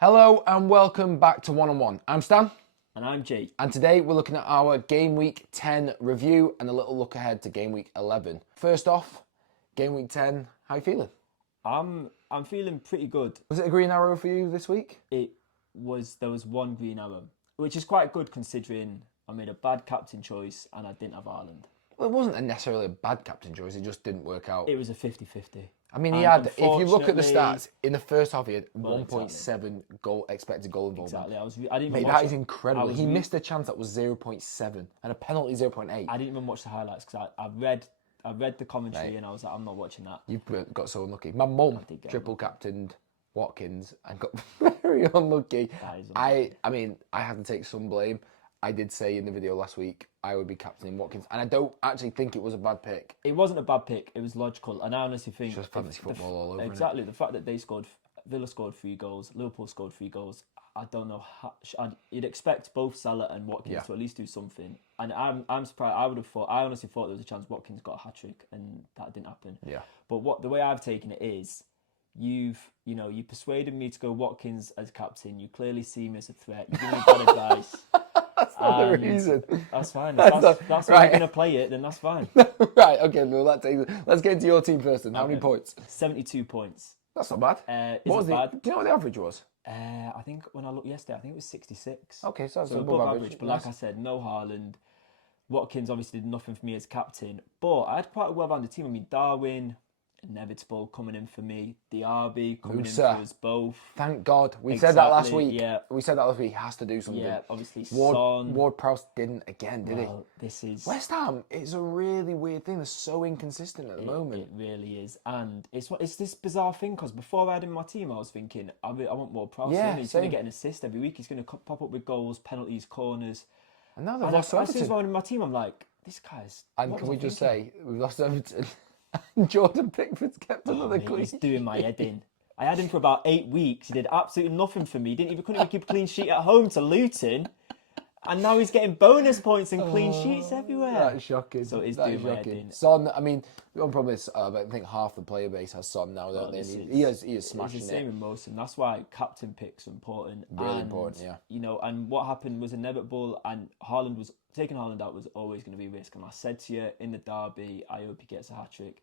Hello and welcome back to One on One. I'm Stan. And I'm Jake. And today we're looking at our Game Week 10 review and a little look ahead to Game Week 11. First off, Game Week 10, how are you feeling? I'm feeling pretty good. Was it a green arrow for you this week? There was one green arrow, which is quite good considering I made a bad captain choice and I didn't have Haaland. Well, it wasn't necessarily a bad captain choice, it just didn't work out. It was a 50-50. I mean, he had, if you look at the stats, in the first half he had 1.7 goal expected goal involvement. Exactly. I didn't Mate, even that is incredible. He missed a chance that was 0.7 and a penalty 0.8. I didn't even watch the highlights because I read the commentary and I was like, I'm not watching that. You got so unlucky. My mum triple captained Watkins and got very unlucky. I mean, I had to take some blame. I did say in the video last week I would be captaining Watkins, and I don't actually think it was a bad pick. It wasn't a bad pick. It was logical, and I honestly think it's just fantasy football all over. Exactly, the fact that Villa scored 3 goals, Liverpool scored 3 goals. I don't know how you'd expect both Salah and Watkins to at least do something, and I'm surprised. I honestly thought there was a chance Watkins got a hat trick, and that didn't happen. Yeah. But the way I've taken it is, you persuaded me to go Watkins as captain. You clearly see me as a threat. You give me bad advice. That's not the reason. That's fine. That's how you're going to play it, then that's fine. Right, okay, well, let's get into your team first then. How many points? 72 points. That's not bad. Is it bad? Do you know what the average was? I think when I looked yesterday, I think it was 66. Okay, so that's above average. But like I said, no Haaland. Watkins obviously did nothing for me as captain. But I had quite a well-rounded team. I mean, Darwin, inevitable, coming in for me. Diaby coming in for us both. Thank God. We said that last week. Yeah. We said that last week. He has to do something. Yeah, obviously Son. Ward-Prowse didn't again, did he? This is... West Ham, it's a really weird thing. They're so inconsistent at the moment. It really is. And it's this bizarre thing, because before I had him in my team, I was thinking, I want Ward-Prowse. He's going to get an assist every week. He's going to pop up with goals, penalties, corners. And now they've lost Everton. As soon as I'm in my team, I'm like, this guy's... And can we just say, we've lost Everton. Jordan Pickford's kept another clean sheet. He's doing my head in. I had him for about 8 weeks. He did absolutely nothing for me. Couldn't even keep a clean sheet at home to Luton. And now he's getting bonus points and clean sheets everywhere. That's shocking. So it's doing my head in. Son, I mean, the one problem is, I think half the player base has Son now, don't they? He is smashing it. It's the same with most of them. That's why captain picks are important. Really important, yeah. You know, and what happened was inevitable, and taking Haaland out was always going to be a risk. And I said to you, in the derby, I hope he gets a hat-trick.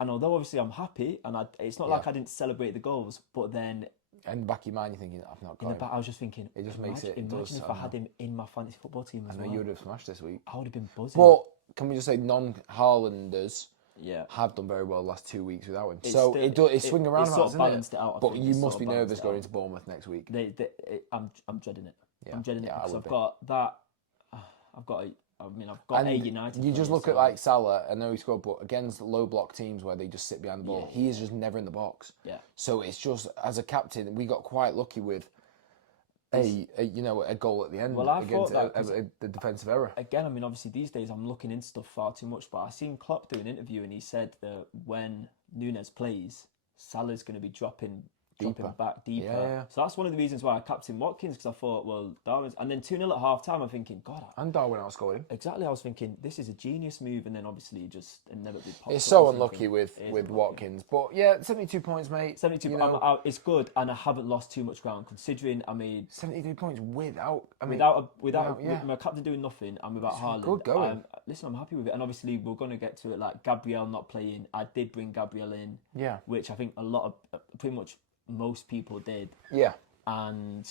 And although obviously I'm happy, and it's not like I didn't celebrate the goals, but then... In the back of your mind, you're thinking, I've not got him. I was just thinking, it just makes it... Imagine if I had him in my fantasy football team as well. I know you would have smashed this week. I would have been buzzing. But can we just say non-Haalanders have done very well the last 2 weeks without him. It's swinging around, sort of balanced it out. But you must be nervous going into Bournemouth next week. I'm dreading it. Yeah. I'm dreading it because I've got a United. You just look at like Salah. I know he scored, but against low block teams where they just sit behind the ball, he is just never in the box. Yeah. So it's just, as a captain, we got quite lucky with a goal at the end against the defensive error. Again, I mean, obviously these days I'm looking into stuff far too much, but I seen Klopp do an interview and he said that when Núñez plays, Salah's going to be dropping back deeper. Yeah. So that's one of the reasons why I captained Watkins, because I thought, well, Darwin's... And then 2-0 at half-time, I'm thinking, God... And Darwin outscored him. Exactly, I was thinking, this is a genius move, and then obviously just inevitably popped It's so unlucky with Watkins. But yeah, 72 points, mate. 72, it's good, and I haven't lost too much ground, considering I made... 73 points without my captain doing nothing, and without Haaland. Good going. Listen, I'm happy with it, and obviously we're going to get to it, like Gabriel not playing. I did bring Gabriel in, which I think pretty much most people did. Yeah. And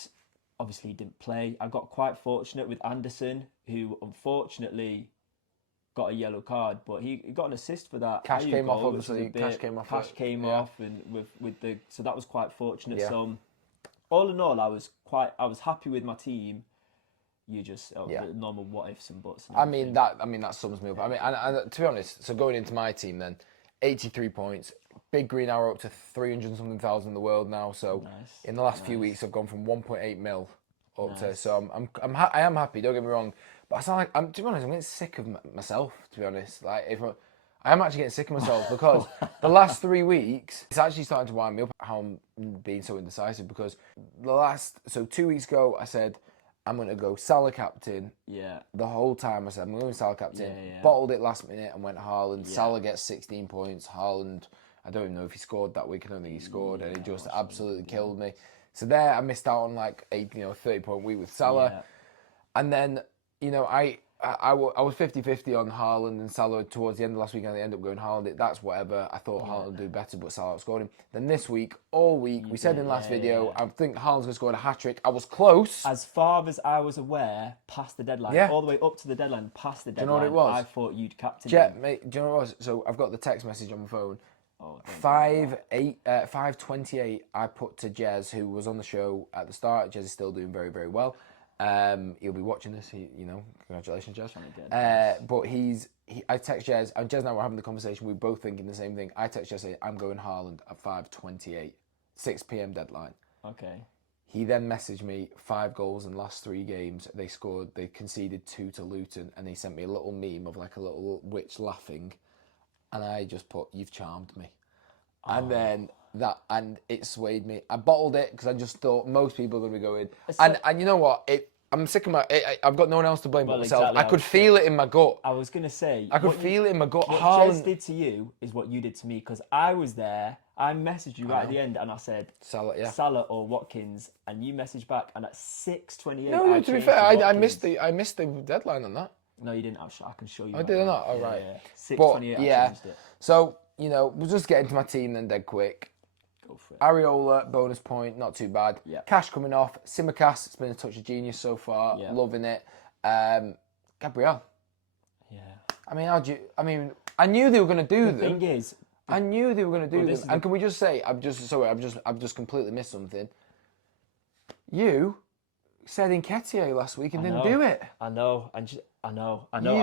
obviously he didn't play. I got quite fortunate with Anderson, who unfortunately got a yellow card, but he got an assist for that. Cash came off, obviously. Cash came off, and so that was quite fortunate. Yeah. So all in all, I was happy with my team. You just the normal what ifs and buts. And I mean that sums me up. I mean, and to be honest, so going into my team then, 83 points. Big green arrow up to 300-something thousand in the world now. So in the last few weeks, I've gone from 1.8 mil up to. So I am happy. Don't get me wrong, but I sound like to be honest, I'm getting sick of myself. To be honest, like I am actually getting sick of myself because the last 3 weeks, it's actually starting to wind me up how I'm being so indecisive. Because 2 weeks ago, I said I'm going to go Salah captain. Yeah. The whole time I said I'm going Salah captain. Yeah. Bottled it last minute and went Haaland. Yeah. Salah gets 16 points. Haaland, I don't even know if he scored that week. I don't think he scored, and it just absolutely killed me. So there, I missed out on like a 30-point week with Salah, and then I was 50-50 on Haaland and Salah towards the end of last week, and I ended up going Haaland. That's whatever. I thought Haaland would do better, but Salah outscored him. Then this week, all week, we said in the last video, I think Haaland's going to score a hat-trick. I was close. As far as I was aware, past the deadline. All the way up to the deadline, past the deadline. Do you know what it was? I thought you'd captain him. Mate, do you know what it was? So I've got the text message on my phone. 5:28, I put to Jez, who was on the show at the start. Jez is still doing very, very well. He'll be watching this. Congratulations, Jez. But I text Jez, and Jez and I were having the conversation. We were both thinking the same thing. I text Jez saying, I'm going Haaland at 5:28, 6 p.m. deadline. Okay. He then messaged me 5 goals in the last 3 games. They conceded 2 to Luton, and he sent me a little meme of like a little witch laughing, and I just put, "You've charmed me," and then. And it swayed me. I bottled it because I just thought most people are going to be going. And you know what? I'm sick of I've got no one else to blame but myself. Exactly, I could feel it in my gut. I was going to say. I could feel it in my gut. What Jez did to you is what you did to me, because I was there. I messaged you right at the end and I said Salah or Watkins, and you messaged back, and at 6:28. No, to be fair, I missed the deadline on that. No, you didn't. I can show you. I did not. Oh, right. 6:28. I changed it. So we'll just get into my team then dead quick. Areola, bonus point, not too bad. Cash coming off. Simicast, it's been a touch of genius so far. Loving it. Gabriel. Yeah. I knew they were going to do them. The thing is, I knew they were going to do them. And can we just say, I've just completely missed something. You said Nketiah last week and didn't do it. I know. You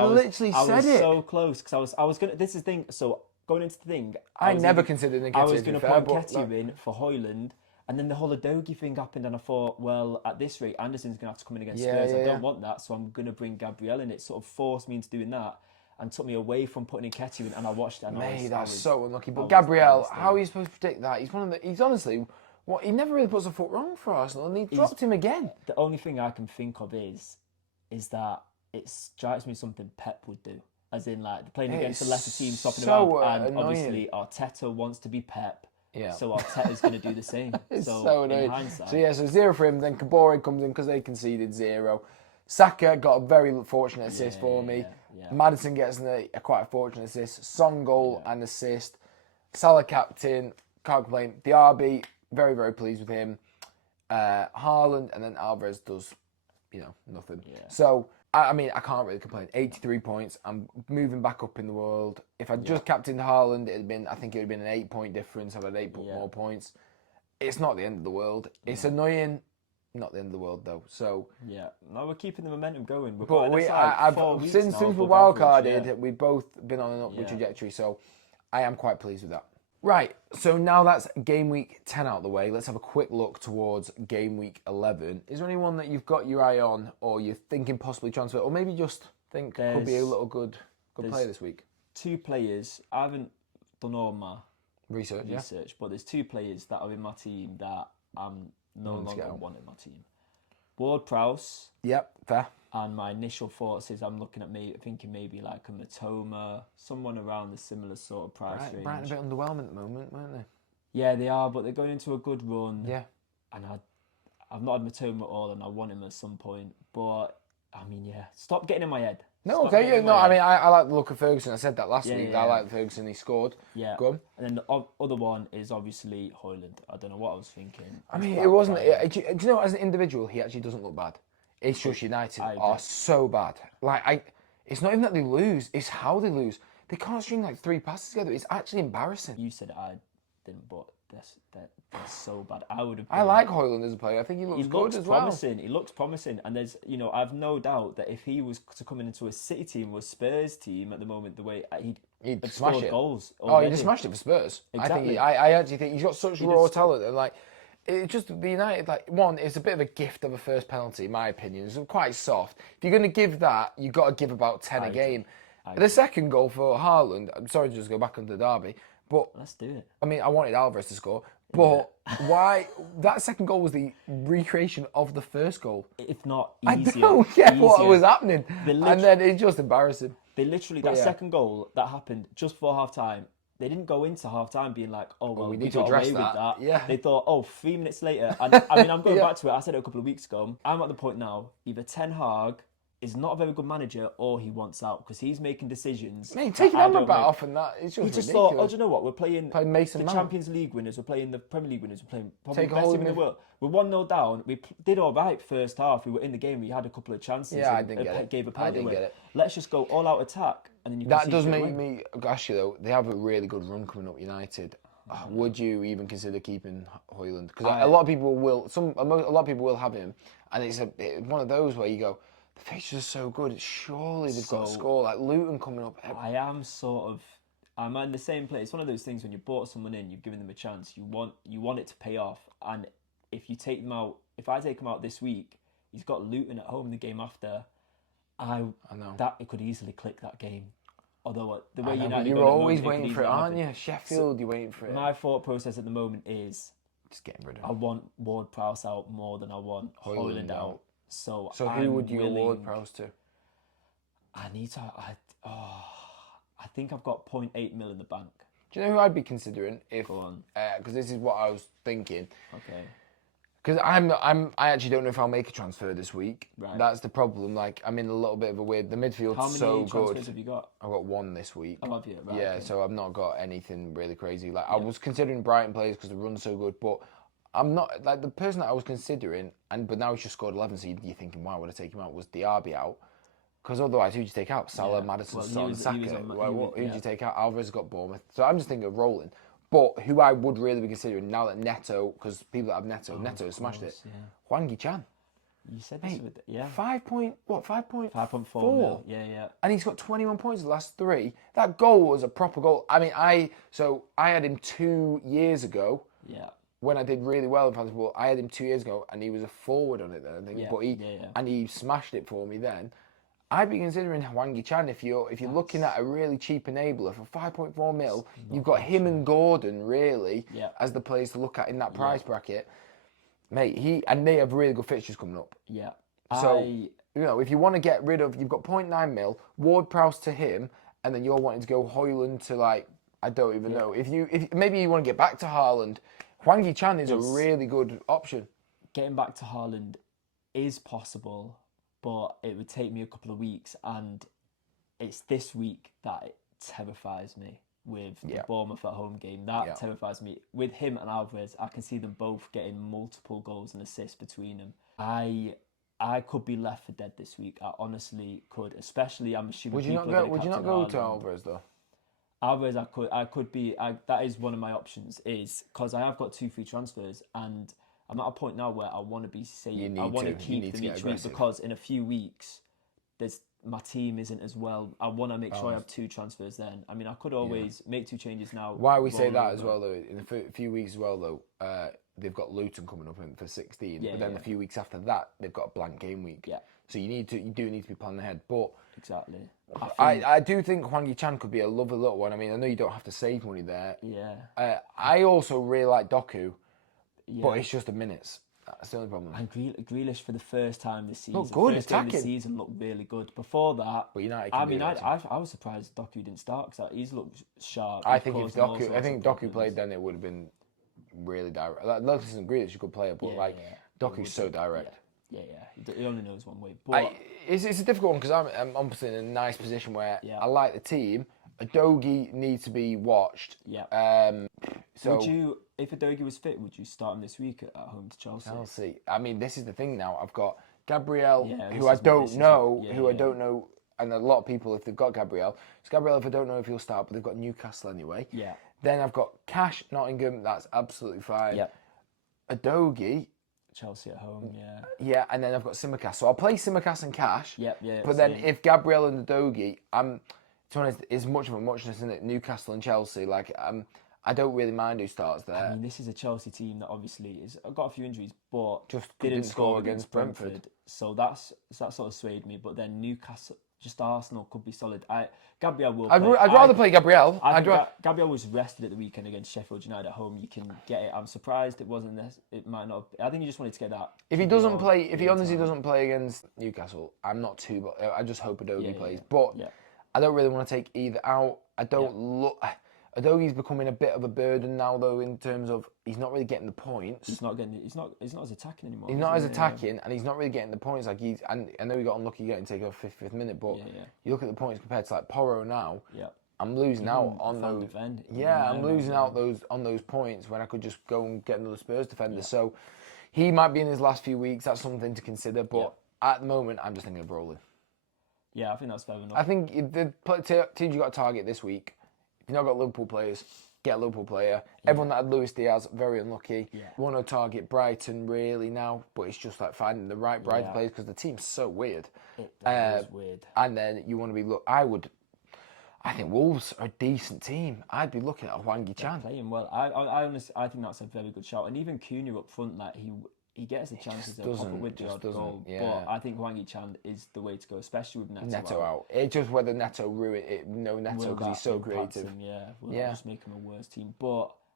literally said it. I was so close because I was going to. This is the thing. So. Going into the thing, I never considered Nketiah. I was going to put Nketiah in for Haaland, and then the whole Udogie thing happened, and I thought, well, at this rate, Anderson's going to have to come in against Spurs. I don't want that, so I'm going to bring Gabriel in. It sort of forced me into doing that and took me away from putting Nketiah in, and I watched it. And that's so unlucky. But Gabriel, how are you supposed to predict that? He's honestly, he never really puts a foot wrong for Arsenal, and he dropped him again. The only thing I can think of is that it strikes me something Pep would do. As in, like, playing against the lesser team, swapping around. And obviously, Arteta wants to be Pep. Yeah. So Arteta's going to do the same. It's so annoying. In hindsight. So 0 for him. Then Kabore comes in because they conceded 0. Saka got a very fortunate assist for me. Maddison gets quite a fortunate assist. Son goal and assist. Salah captain. Can't complain. Diaby, very, very pleased with him. Haaland, and then Alvarez does, nothing. Yeah. So... I can't really complain. 83 points. I'm moving back up in the world. If I just captained Haaland, it would have been an 8-point difference. I've had 8 more points. It's not the end of the world. It's annoying. Not the end of the world though. So no, we're keeping the momentum going. Since we wildcarded, we've both been on an upward trajectory. So I am quite pleased with that. Right, so now that's game week 10 out of the way. Let's have a quick look towards game week 11. Is there anyone that you've got your eye on, or you're thinking possibly transfer, or maybe just think could be a little good player this week? 2 players. I haven't done all my research, but there's 2 players that are in my team that I'm no longer wanting my team. Ward-Prowse. Yep, fair. And my initial thoughts is I'm looking at thinking maybe like a Matoma, someone around the similar sort of price range. Brighton a bit underwhelming at the moment, weren't they? Yeah, they are, but they're going into a good run. Yeah. And I've not had Matoma at all, and I want him at some point. But stop getting in my head. No, okay, I like the look of Ferguson. I said that last week. I like Ferguson. He scored. Yeah. Go on. And then the other one is obviously Haaland. I don't know what I was thinking. It wasn't. Do you know, as an individual, he actually doesn't look bad. It's just United are so bad. It's not even that they lose; it's how they lose. They can't string like 3 passes together. It's actually embarrassing. You said I didn't, but they're so bad. I like Haaland as a player. I think he looks good as well. He looks promising, and there's I've no doubt that if he was to come into a City team or a Spurs team at the moment, the way he'd smash it. Goals. Already. He'd have smashed it for Spurs. Exactly. I actually think he's got such raw talent, and it's just the United, one, it's a bit of a gift of a first penalty, in my opinion. It's quite soft. If you're going to give that, you've got to give about 10 a game. The second goal for Haaland, I'm sorry to just go back on the derby, but... Let's do it. I wanted Alvarez to score, but why... That second goal was the recreation of the first goal. If not easier. I don't get what was happening. And then it's just embarrassing. They literally, that second goal that happened just before half-time, they didn't go into half time being like, oh, well, we we need to got address away with that. Yeah. They thought, oh, 3 minutes later. And I mean, I'm going Yeah. back to it. I said it a couple of weeks ago. I'm at the point now, either Ten Hag is not a very good manager or he wants out because he's making decisions. Mate, taking Amrabat off and that, it's just He just ridiculous. thought, oh, do you know what? We're playing Mason the Mount. Champions League winners, we're playing the Premier League winners, we're playing probably Take the a best whole team in the world. We're 1-0 down. We did all right first half. We were in the game. We had a couple of chances. Yeah, I and didn't get it. Gave a I penalty didn't away. get it. Let's just go all out attack, and then you can That see does straight make away. me. Actually, though, they have a really good run coming up. United. Would you even consider keeping Haaland? Because a lot of people will. A lot of people will have him, and it's one of those where you go, the fixtures are so good. Surely they've got to score. Like Luton coming up. I'm in the same place. It's one of those things when you bought someone in, you've given them a chance. You want it to pay off, and if you take them out, if I take him out this week, he's got Luton at home the game after. I know that it could easily click that game. Although the way United, you're always waiting for it, aren't you? Sheffield, you're waiting for it. My thought process at the moment is just getting rid of. I want Ward-Prowse out more than I want Haaland out. So who would you award Prowse to? I need to. I think I've got 0.8 mil in the bank. Do you know who I'd be considering if? Go on. Because this is what I was thinking. Okay. Because I actually don't know if I'll make a transfer this week. Right. That's the problem. Like I'm in a little bit of a weird. The midfield's so good. How many transfers have you got? I've got one this week. I love you. Right, yeah, okay. so I've not got anything really crazy. Like I was considering Brighton players because the run's so good, but I'm not like the person that I was considering. But now he's just scored 11, so you're thinking, why would I take him out? Was Diaby out? Because otherwise, who'd you take out? Salah, Madison, Son, Saka. Who'd you take out? Alvarez got Bournemouth. So I'm just thinking of rolling. But who I would really be considering now that Neto, because people that have Neto has smashed it. Yeah. Hwang Hee-chan. You said this with 5.4 mil. Yeah. And he's got 21 points in the last 3. That goal was a proper goal. I mean, I had him 2 years ago. Yeah. When I did really well in fantasy football, I had him 2 years ago, and he was a forward on it then, I think. Yeah, and he smashed it for me then. I'd be considering Hwang Hee-chan if you're looking at a really cheap enabler for 5.4 mil. You've got him and Gordon really as the players to look at in that price bracket, mate. And they have really good fixtures coming up. Yeah. So if you want to get rid of, you've got 0.9 mil, Ward-Prowse to him, and then you're wanting to go Haaland to I don't even know. If maybe you want to get back to Haaland, Hwang Hee-chan is a really good option. Getting back to Haaland is possible, but it would take me a couple of weeks, and it's this week that it terrifies me with the Bournemouth at home game. That terrifies me. With him and Alvarez, I can see them both getting multiple goals and assists between them. I could be left for dead this week. I honestly could, especially I'm assuming. Would you not go to Alvarez though? Alvarez, I could be. That is one of my options, is because I have got 2 free transfers, and I'm at a point now where I want to be safe. I want to keep them each week because in a few weeks, my team isn't as well. I want to make sure I have 2 transfers then. I mean, I could always make 2 changes now. Why we say that as well, though, in a few weeks as well, though, they've got Luton coming up for 16. But then a few weeks after that, they've got a blank game week. Yeah. So you do need to be planning ahead. But exactly. I do think Hwang Hee-chan could be a lovely little one. I mean, I know you don't have to save money there. Yeah. I also really like Doku. Yeah. But it's just the minutes. That's the only problem. And Grealish for the first time this season. Looked good, first game of the season looked really good. Before that, but United I was surprised Doku didn't start because he's looked sharp. I think if Doku played, then it would have been really direct. Listen, Grealish is a good player, but Doku's so direct. Yeah. He only knows one way. But it's a difficult one because I'm obviously in a nice position where I like the team. Udogie needs to be watched. Yeah. So if Udogie was fit, would you start him this week at home to Chelsea? I mean, this is the thing now. I've got Gabriel, who I don't know, and a lot of people, if they've got Gabriel, if I don't know if he'll start, but they've got Newcastle anyway. Yeah. Then I've got Cash, Nottingham. That's absolutely fine. Yeah. Udogie. Chelsea at home, Yeah, and then I've got Tsimikas. So I'll play Tsimikas and Cash. Yeah. But then if Gabriel and Udogie, to be honest, it's much of a muchness, isn't it? Newcastle and Chelsea, I don't really mind who starts there. I mean, this is a Chelsea team that obviously got a few injuries, but just didn't score against Brentford. So that sort of swayed me. But then Newcastle, just Arsenal could be solid. Gabriel will. I'd rather play Gabriel. Gabriel was rested at the weekend against Sheffield United at home. You can get it. I'm surprised it wasn't this. It might not. I think he just wanted to get that. If he doesn't play, if he honestly doesn't play against Newcastle, I'm not too. I just hope Udogie plays. But I don't really want to take either out. I don't look. Udogie's becoming a bit of a burden now, though, in terms of he's not really getting the points. He's not as attacking anymore. He's not as attacking, and he's not really getting the points. Like and I know he got unlucky getting taken off 55th minute, but you look at the points compared to like Porro now. Yeah. I'm losing out on those. I'm losing out on those points when I could just go and get another Spurs defender. Yeah. So he might be in his last few weeks. That's something to consider. But at the moment, I'm just thinking of rolling. Yeah, I think that's fair enough. I think the teams you got to target this week. If you've not got Liverpool players, get a Liverpool player. Yeah. Everyone that had Luis Diaz, very unlucky. Yeah. You want to target Brighton really now, but it's just like finding the right Brighton players because the team's so weird. It is weird. And then you want to be I think Wolves are a decent team. I'd be looking at Hwang Chan. Playing well. I honestly, I think that's a very good shout. And even Cunha up front, like he gets the chances to pop up with the odd goal. Yeah. But I think Hwang Chan is the way to go, especially with Neto out. It's just whether Neto ruin it. No Neto because he's so creative. Will that just make him a worse team?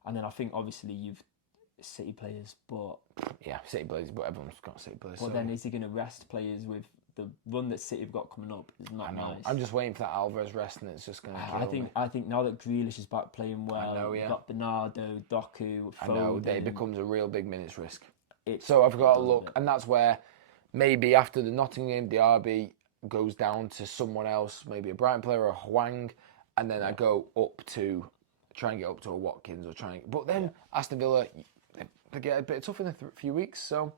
And then I think obviously you've City players, but City players. But everyone's got City players. But then is he going to rest players with? The run that City have got coming up is not nice. I'm just waiting for that Alvarez rest, and it's just going to kill me. I think now that Grealish is back playing well, we've got Bernardo, Doku, Foden. I know, it becomes a real big minutes risk. So I've got to look, and that's where maybe after the Nottingham game, the RB goes down to someone else, maybe a Brighton player or a Hwang, and then I go up to try and get up to a Watkins but then Aston Villa, they get a bit tough in a few weeks, so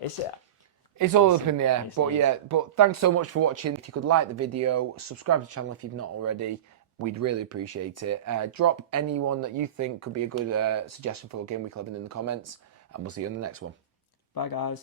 it's all up in the air. But thanks so much for watching. If you could like the video, subscribe to the channel if you've not already, we'd really appreciate it. Drop anyone that you think could be a good suggestion for a Game Week 11 in the comments, and we'll see you in the next one. Bye, guys.